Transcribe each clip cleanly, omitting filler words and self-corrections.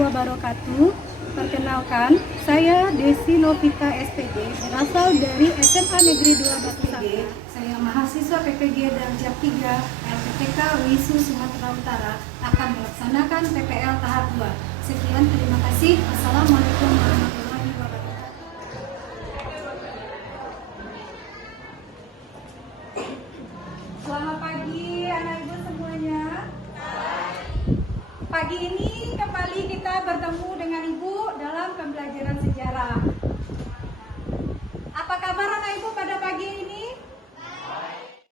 wabarakatuh. Perkenalkan, saya Desi Novita SPD, berasal dari SMA Negeri 2 Batu Sangkar. Saya mahasiswa PPG dan JAP 3 LPTK WISU Sumatera Utara akan melaksanakan PPL tahap 2. Sekian, terima kasih. Assalamualaikum warahmatullahi wabarakatuh. Selamat pagi anak ibu semuanya. Pagi ini kembali kita bertemu dengan ibu dalam pembelajaran sejarah. Apa kabar anak ibu pada pagi ini?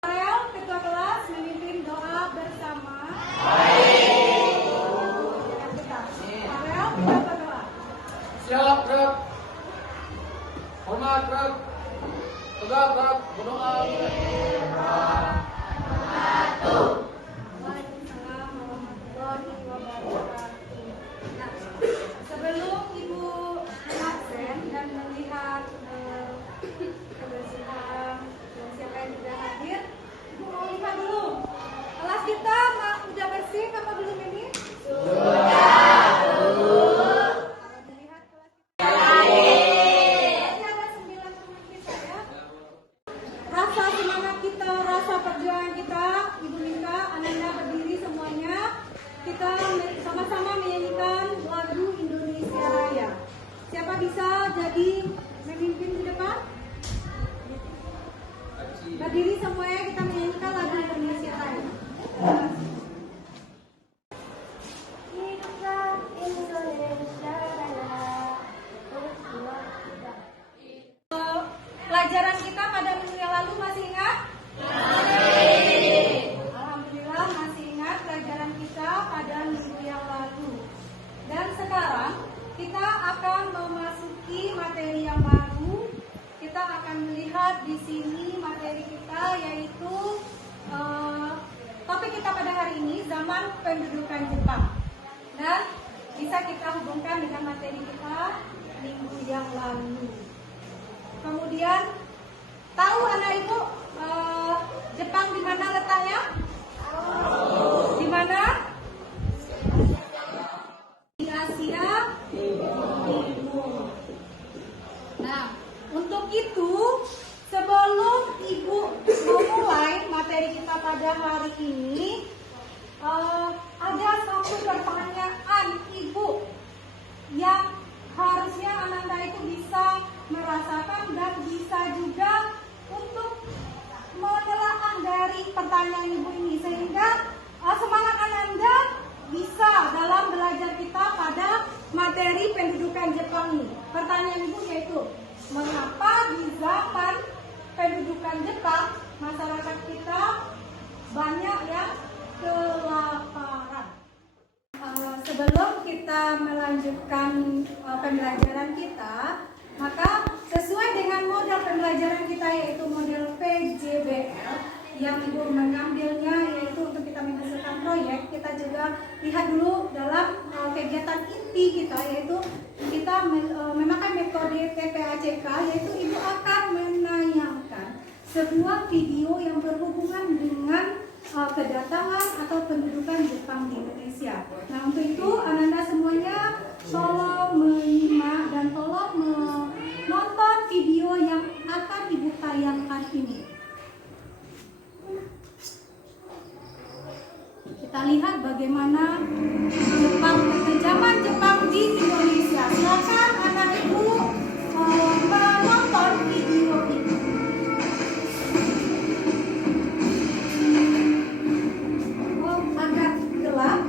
Farel, ketua kelas, memimpin doa bersama. Farel, kita berdoa. Siap, Rep. Hormat, Rep. Tegap, Rep. Berdoa. Waalaikumsalam warahmatullahi wabarakatuh. Nah, sebelum ibu absen dan melihat kebersihan dan siapa yang sudah hadir, ibu mau lihat dulu kelas kita udah bersih apa belum ini? Rasa semangat kita, rasa perjuangan kita, Ibu Mika, Ananda berdiri semuanya. Kita sama-sama menyanyikan lagu Indonesia Raya. Siapa bisa jadi memimpin di depan? Berdiri semuanya, kita menyanyikan lagu Indonesia Raya. Hiduplah Indonesia Raya. Pelajaran kita pada minggu yang lalu masih ingat? Alhamdulillah masih ingat pelajaran kita pada minggu yang lalu. Dan sekarang kita akan memasuki materi yang baru. Kita akan melihat di sini materi kita yaitu topik kita pada hari ini zaman pendudukan Jepang. Dan bisa kita hubungkan dengan materi kita minggu yang lalu. Kemudian, tahu anak ibu Jepang di mana letaknya? Di mana? Di Asia Timur. Nah, untuk itu sebelum ibu memulai materi kita pada hari ini, ada satu pertanyaan ibu yang harusnya Ananda itu bisa merasakan dan bisa juga untuk menelaah dari pertanyaan ibu ini sehingga semangat Ananda bisa dalam belajar kita pada materi pendudukan Jepang ini. Pertanyaan ibu yaitu, mengapa di zaman pendudukan Jepang masyarakat kita banyak yang kelaparan? Sebelum kita melanjutkan pembelajaran kita, maka sesuai dengan model pembelajaran kita yaitu model PJBL yang ibu mengambilnya yaitu untuk kita menyelesaikan proyek, kita juga lihat dulu dalam kegiatan inti kita yaitu kita memakai metode TPACK, yaitu ibu akan menayangkan sebuah video yang berhubungan dengan kedatangan atau pendudukan Jepang di Indonesia. Nah, untuk itu Ananda semuanya tolong menyimak dan tolong menonton video yang akan ibu tayangkan ini. Kita lihat bagaimana kekejaman Jepang di Indonesia. Silakan anak ibu menonton video ini. Agak gelap.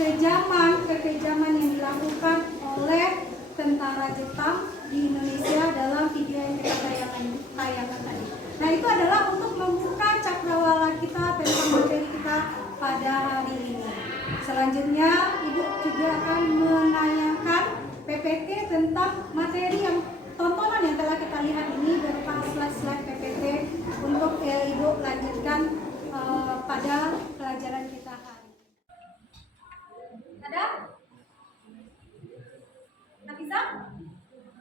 kekejaman yang dilakukan oleh tentara Jepang di Indonesia dalam video yang kita tayangkan tadi. Nah, itu adalah untuk membuka cakrawala kita tentang materi kita pada hari ini. Selanjutnya, Ibu juga akan menayangkan PPT tentang materi yang tontonan yang telah kita lihat ini berupa slide-slide PPT untuk Ibu lanjutkan pada pelajaran kita hari ini. Ada? Nafisa?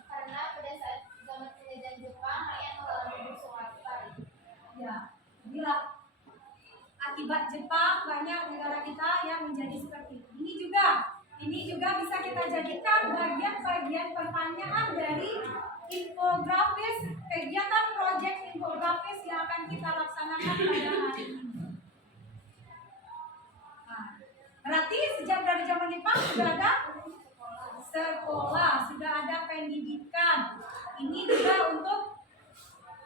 Karena pada saat zaman penjajahan Jepang rakyat mengalami kesulitan. Ya, bila akibat Jepang banyak negara kita yang menjadi seperti ini. Ini juga bisa kita jadikan bagian-bagian pertanyaan dari infografis, kegiatan proyek infografis yang akan kita laksanakan pada hari ini. Nah, berarti sejak dari zaman Jepang sudah ada sekolah, sudah ada pendidikan. Ini juga untuk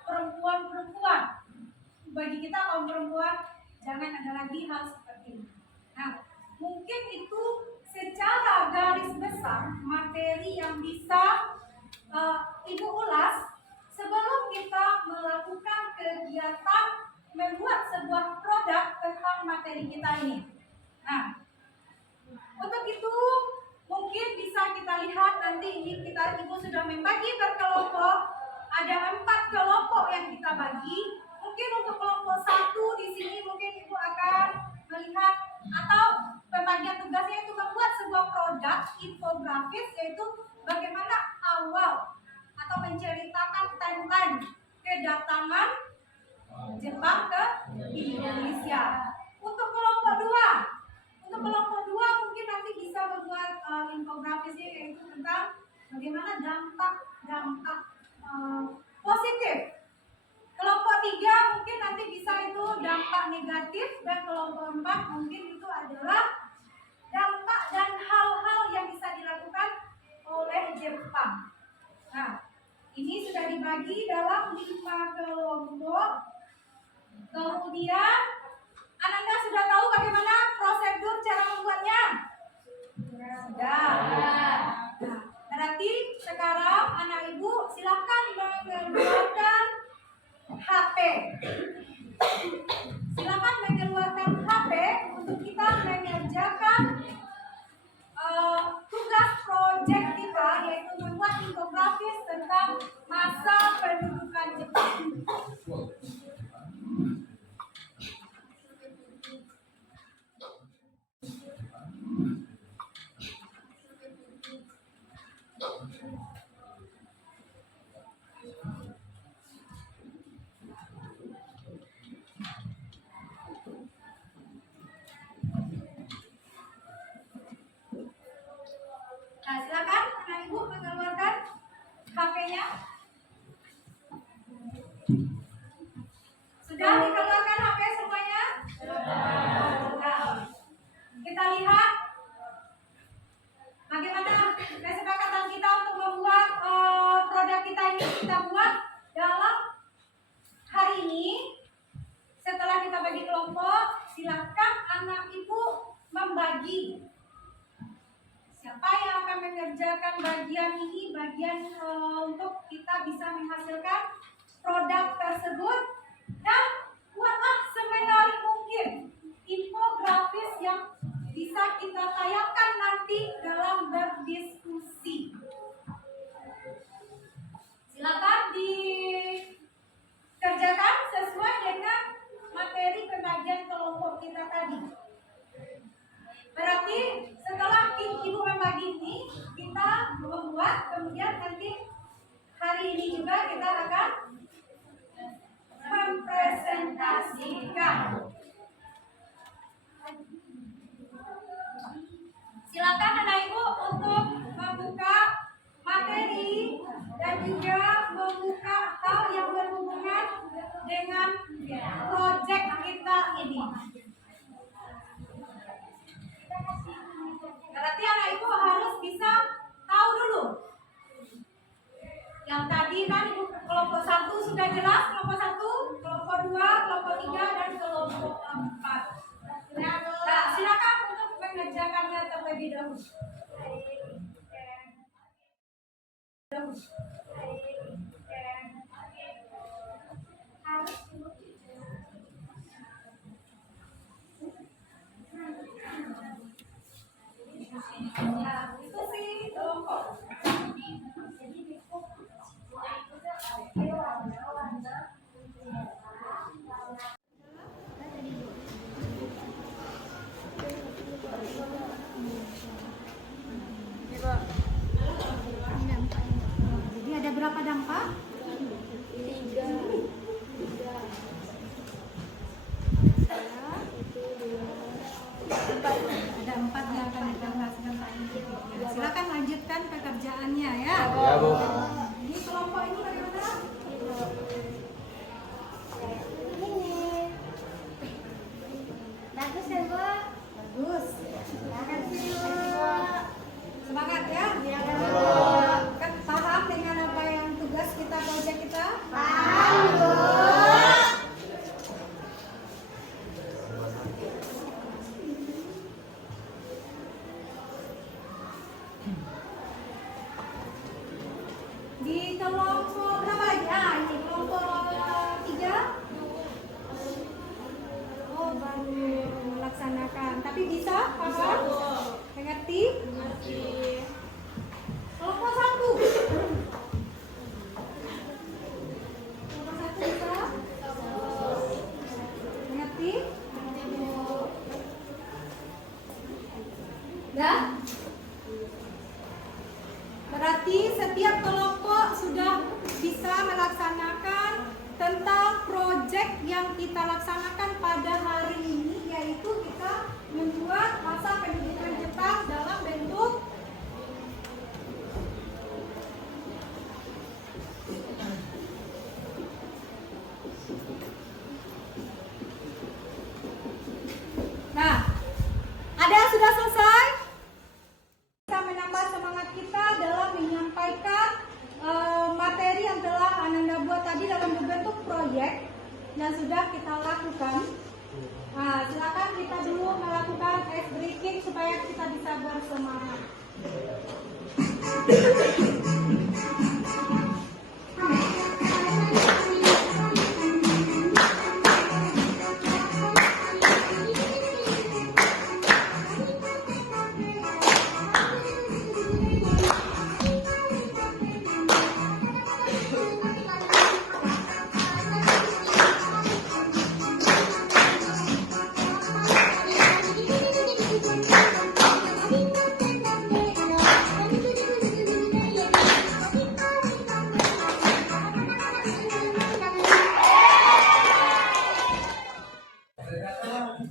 perempuan-perempuan. Bagi kita kaum perempuan, jangan ada lagi hal seperti ini. Nah, mungkin itu secara garis besar materi yang bisa Ibu ulas sebelum kita melakukan kegiatan membuat sebuah produk tentang materi kita ini. Nah, untuk itu mungkin bisa kita lihat nanti ini Ibu sudah membagi berkelompok. Ada 4 kelompok yang kita bagi. Mungkin untuk kelompok 1 di sini mungkin Ibu akan melihat atau pembagian tugasnya itu membuat sebuah produk infografis, yaitu bagaimana awal atau menceritakan timeline kedatangan Jepang ke Indonesia. Untuk kelompok 2 mungkin nanti bisa membuat infografisnya, yaitu tentang bagaimana dampak positif. Kelompok 3 mungkin nanti bisa itu dampak negatif, dan kelompok 4 mungkin itu adalah dampak dan hal-hal yang bisa dilakukan oleh Jepang. Nah, ini sudah dibagi dalam 5 kelompok. Kemudian Ananda sudah tahu bagaimana prosedur cara membuatnya? Sudah. Nah, berarti sekarang anak ibu silakan mengeluarkan HP. Silakan mengeluarkan HP untuk kita mengerjakan tugas proyek kita, yaitu membuat infografis tentang masa pendudukan Jepang. Nah, silakan anak ibu mengeluarkan HP-nya. Sudah dikeluarkan HP semuanya? Sudah. Kita lihat bagaimana kesepakatan kita untuk membuat produk kita ini. Kita buat dalam hari ini. Setelah kita bagi kelompok, silakan anak ibu membagi. Siapa yang akan mengerjakan bagian ini, bagian untuk kita bisa menghasilkan produk tersebut, dan buatlah semenarik mungkin infografis yang bisa kita tayangkan nanti dalam berdiskusi. Silakan dikerjakan sesuai dengan materi pembagian kelompok kita tadi. Berarti setelah ibu membagi ini, kita membuat, kemudian nanti hari ini juga kita akan mempresentasikan. Silakan anak ibu untuk membuka materi dan juga membuka hal yang berhubungan dengan proyek kita ini. Berarti anak ibu harus bisa tahu dulu. Yang tadi kan ibu kelompok 1 sudah jelas, kelompok 1, kelompok 2, kelompok 3, dan kelompok 4. Nah, silakan untuk mengerjakannya terlebih dahulu. Nah, itu sih kelompok. Jadi ada berapa dampak? 3. Ada 4 yang akan dilaksanakan Pak Indi. Silakan lanjutkan pekerjaannya ya. Ya, Bu. Ini kelompok ini bagaimana? Bagus ya, Bu? Bagus. Silakan semangat ya. Kan paham dengan apa yang tugas kita, proyek kita? Paham, Bu. Di kelompok berapa lagi? Ah, ini kelompok 3. Oh, baru melaksanakan. Tapi bisa, paham? Mengerti? Kelompok 1. Kelompok 1 bisa? Mengerti? Dah? Berarti setiap kelompok sudah bisa melaksanakan tentang proyek yang kita laksanakan pada hari ini, yaitu kita membuat masa pendidikan Jepang dalam bentuk Nah, ada sudah selesai? Kita menambah semangat kita dalam menyampaikan materi yang telah Ananda buat tadi dalam bentuk proyek yang sudah kita lakukan. Nah, silakan kita dulu melakukan ice breaking supaya kita bisa bersemangat.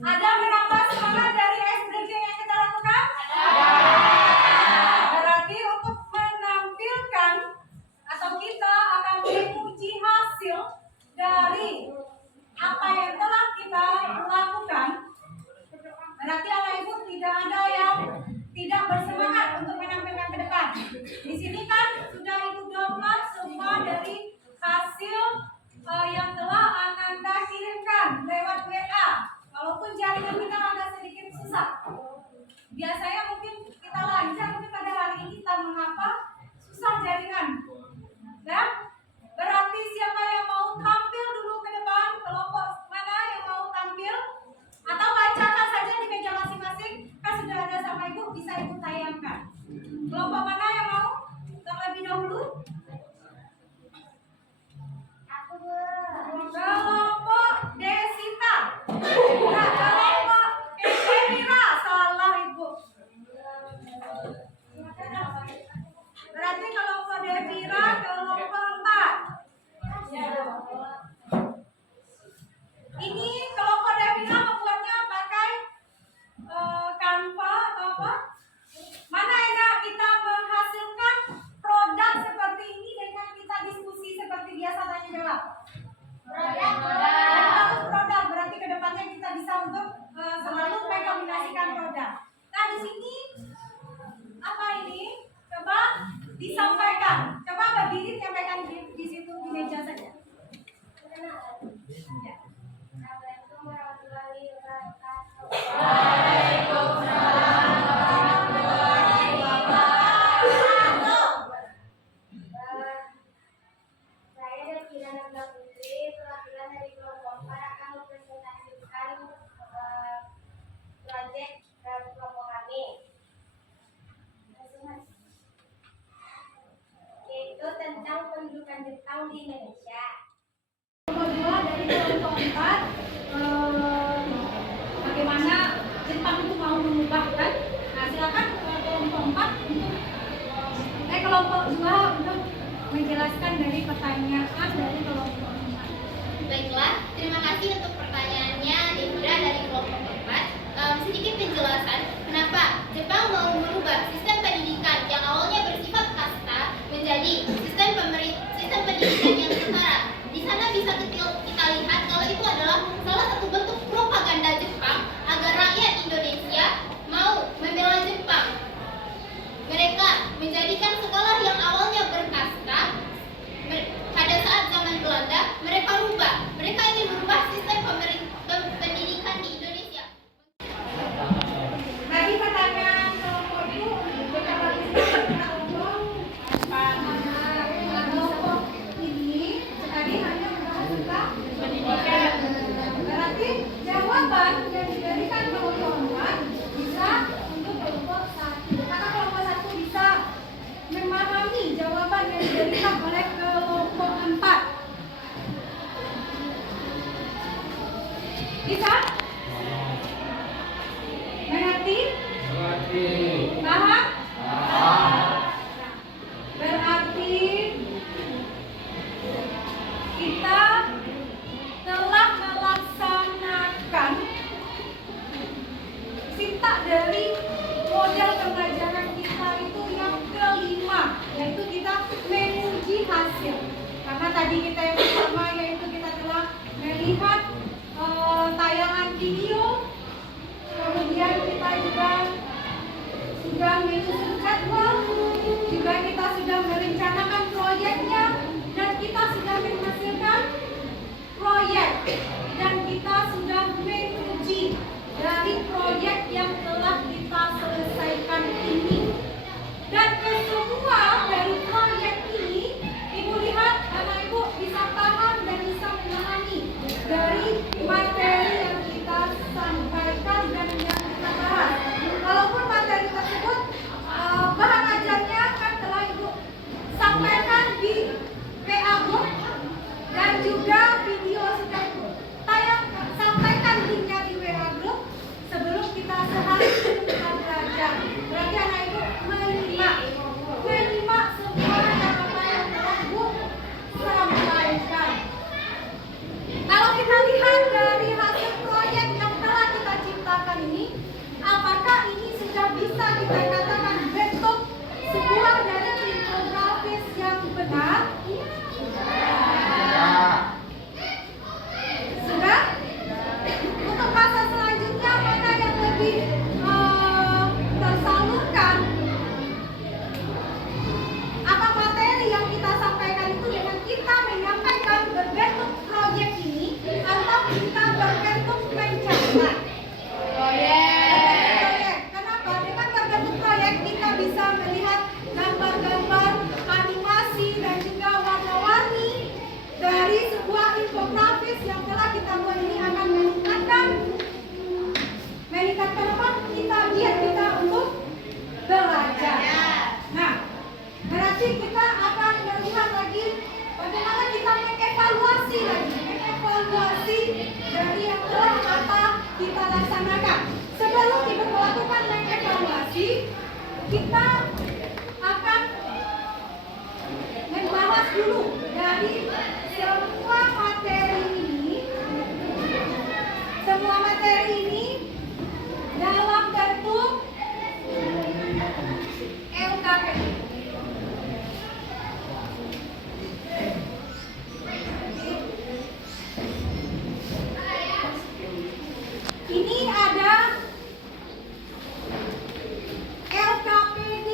Ada menambah semangat dari ice breaking yang kita lakukan? Berarti untuk menampilkan atau kita akan menguji hasil dari apa yang telah kita lakukan. Berarti Bapak Ibu tidak ada yang tidak bersemangat untuk menampilkan ke depan. Di sini kan sudah Ibu download semua dari hasil yang telah Ananda kirimkan lewat WA. Walaupun jaringan kita agak sedikit susah. Biasanya mungkin kita lancar, tapi pada hari ini kita mengapa susah jaringan. Ya? Berarti siapa yang mau tampil dulu ke depan? Kelompok mana yang mau tampil? Atau bacakan saja di meja masing-masing. Kan sudah ada sama Ibu, bisa Ibu tayangkan. Kelompok mana yang mau terlebih dahulu? Aku, Bu. Kelompok Desita. Nah, kelompok Evira. Salah Ibu. Berarti kelompok Devira kelompok 4. Ini kelompok Devira membuatnya pakai Canva atau apa? Mana enak kita menghasilkan produk seperti ini dengan kita diskusi seperti biasa tanya jawab. Produk berarti kedepannya kita bisa untuk selalu merekomendasikan produk. Nah di sini apa ini? Coba disampaikan. Coba berdiri sampaikan di situ di meja saja. Ya. Assalamualaikum warahmatullahi wabarakatuh. Waalaikumsalam. Jepang di Indonesia. Kedua dari kelompok 4, bagaimana Jepang itu mau mengubahkan. Nah, silakan kelompok 4 untuk kelompok 2 untuk menjelaskan dari pertanyaan dari kelompok 4. Baiklah, terima kasih untuk pertanyaannya Devira dari kelompok 4. Sedikit penjelasan kenapa Jepang mau merubah sistem pendidikan yang awalnya bersifat kasta menjadi sistem pendidikan yang setara. Di sana bisa kita lihat kalau itu adalah salah satu bentuk propaganda Jepang agar rakyat Indonesia mau membela Jepang. Mereka menjadikan sekolah yang awalnya berkasta pada saat zaman Belanda, mereka ingin merubah sistem pendidikan di Indonesia. Tadi pertanyaan kelompok itu kelompok ini tadi hanya membahas tentang pendidikan. Berarti jawaban yang diberikan kelompok 4 bisa untuk kelompok 1. Karena kelompok 1 bisa memahami jawaban yang diberikan oleh kelompok 4. Bisa? Mengerti? Paham? Berarti kita telah melaksanakan sifat dari model pembelajaran kita itu yang kelima, yaitu kita menguji hasil. Karena tadi kita yang pertama yaitu kita telah melihat tayangan video, kemudian kita juga sudah menyusun jadwal, juga kita sudah merencanakan proyeknya, dan kita sudah menghasilkan proyek, dan kita sudah menguji dari proyek yang telah kita selesaikan ini. Dan kesemua dari proyek ini, Ibu lihat, anak Ibu bisa paham dan bisa memahami dari materi yang kita sampaikan dan yang kita bahas. Walaupun materi tersebut bahan ajarnya kan telah Ibu sampaikan di PA Group dan juga video sudah Ibu sampaikan linknya di WA Group sebelum kita sehari sebelum kita belajar. Berarti anak Ibu menyimak semua yang apa yang telah Ibu sampaikan. Kalau kita lihat dari hasil proyek yang telah kita ciptakan ini, apakah ini sudah bisa kita katakan bentuk sebuah dari infografis yang benar? Sudah? Untuk fase selanjutnya mana yang lebih tersalurkan? Apa materi yang kita sampaikan itu dengan kita menyampaikan berbentuk proyek ini atau kita berbentuk pencatatan? Proyek. Kenapa? Dengan berbentuk proyek kita bisa melihat gambar-gambar, animasi dan juga warna-warni dari sebuah infografis yang telah kita buat ini akan meningkatkan apa? Biar kita untuk belajar. Nah, berarti kita akan melihat lagi bagaimana kita mengevaluasi dari yang telah apa kita laksanakan. Sebelum kita melakukan mengevaluasi, kita akan membahas dulu dari semua materi ini dalam bentuk LKP. Ini ada LKPD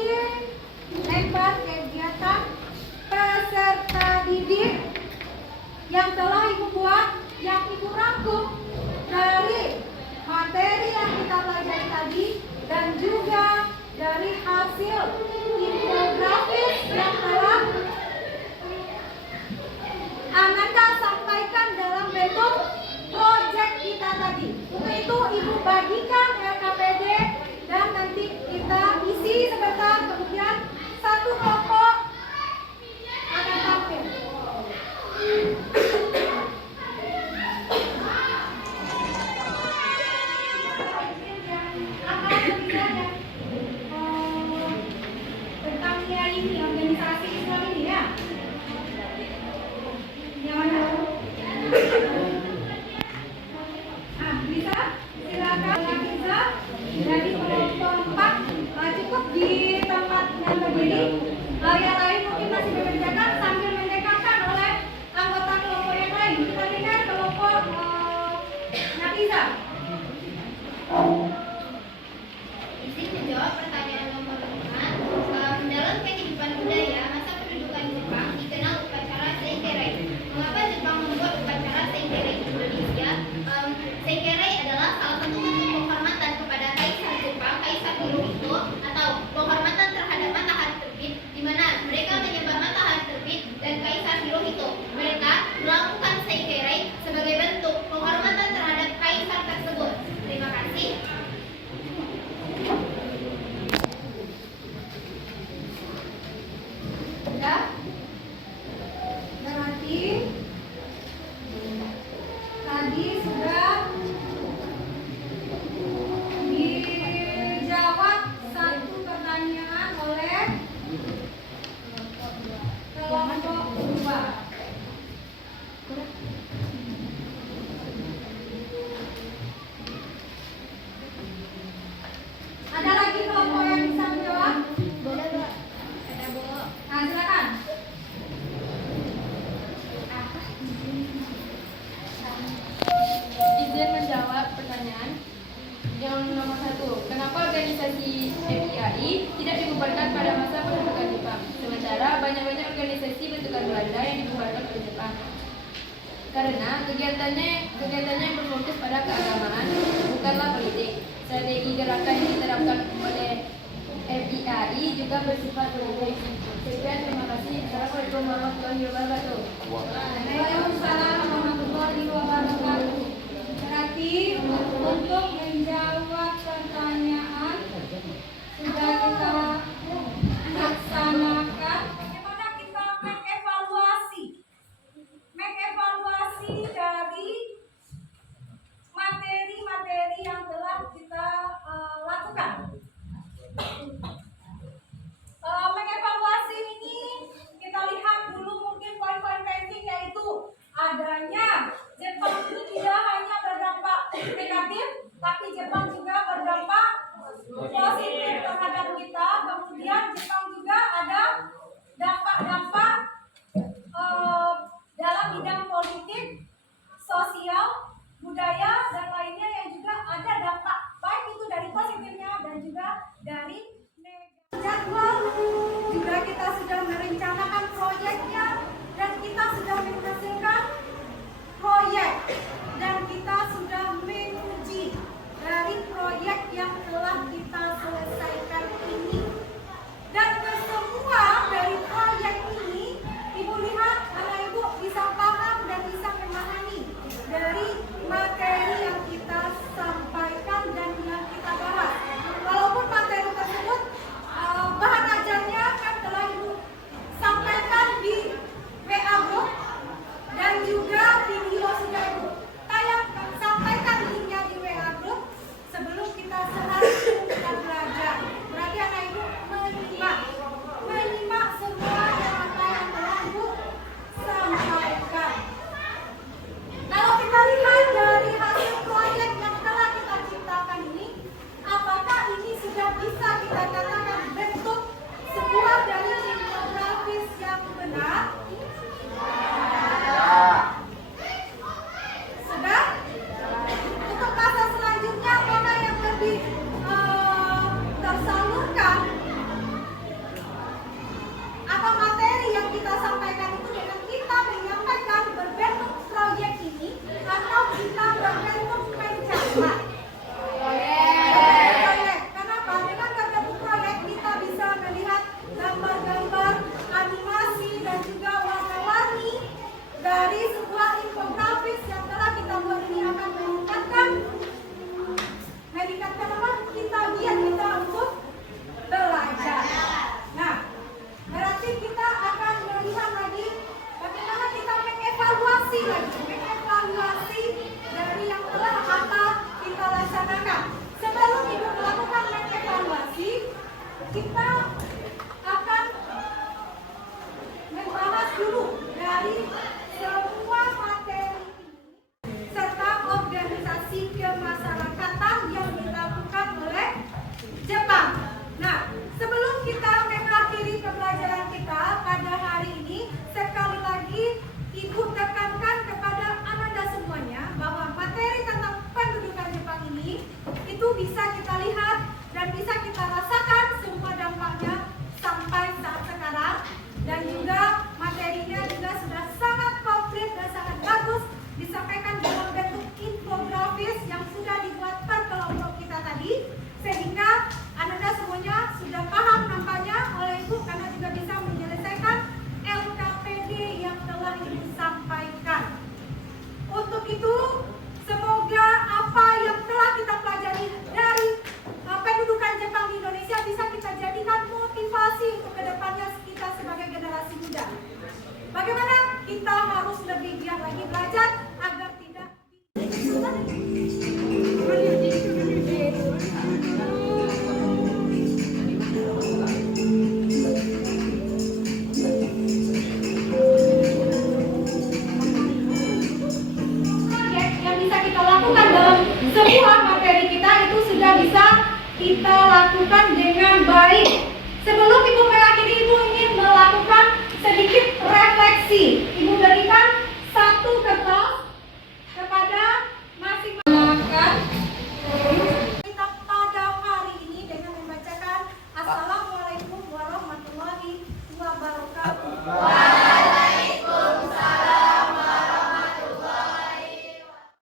organisasi Islam ini ya. Yang mana? Bisa silakan Bisa dari kelompok 4 cukup di tempat yang berdiri. Yang lain mungkin masih dikerjakan sambil mendekatkan oleh anggota kelompok yang lain. Kita lihat kelompok Nafisa. Izin menjawab pertanyaan nomor 5. Dalam kehidupan budaya, masa pendudukan Jepang dikenal upacara Seikerei. Mengapa Jepang membuat upacara Seikerei di Indonesia? Seikerei adalah salah satu bentuk penghormatan kepada Kaisar Jepang, Kaisar Hirohito, atau penghormatan terhadap matahari terbit, di mana mereka menyembah matahari terbit dan Kaisar Hirohito. Mereka melakukan Seikerei sebagai bentuk penghormatan terhadap Kaisar tersebut. Terima kasih. Sudah? Berarti tadi sudah dijawab satu pertanyaan oleh kelompok 2. Ada lagi kelompok yang bisa menjawab? Boleh, Mbak. Ada, Bu. Nah, silakan. Izin menjawab pertanyaan yang nomor 1. Kenapa organisasi FIAI tidak dibubarkan pada masa pendudukan Jepang, sementara banyak-banyak organisasi bentukan Belanda yang dibubarkan oleh Jepang? Karena kegiatannya yang berfokus pada keagamaan, bukanlah politik. Strategi gerakan yang diterapkan oleh FIAI juga bersifat politik. Sekian, terima kasih. Assalamualaikum warahmatullahi wabarakatuh. Waalaikumsalam warahmatullahi wabarakatuh. Berarti untuk menjawab pertanyaan sudah kita laksanakan. Bagaimana kita mengevaluasi dari materi-materi yang telah kita lakukan. Mengevaluasi ini kita lihat dulu mungkin poin-poin penting, yaitu adanya Jepang itu tidak hanya berdampak negatif, tapi Jepang juga berdampak positif terhadap kita. Kemudian Jepang juga ada dampak-dampak dalam bidang politik, sosial, budaya, dan lainnya yang juga ada dampak baik itu dari positifnya dan juga dari jadwal. Juga kita sudah merencanakan proyeknya dan kita sudah menghasilkan proyek dan kita sudah menguji dari proyek yang telah kita selesaikan ini. Dan kesemua dari proyek ini, Ibu lihat, anak Ibu bisa paham dan bisa memahami dari materi yang kita sampaikan dan yang kita bahas. Walaupun materi tersebut bahan ajarnya kan telah Ibu sampaikan di WA group dan juga video sudah Ibu tayangkan, sampaikan linknya di WA group sebelum kita seharusnya kita belajar. Berarti anak Ibu kasih.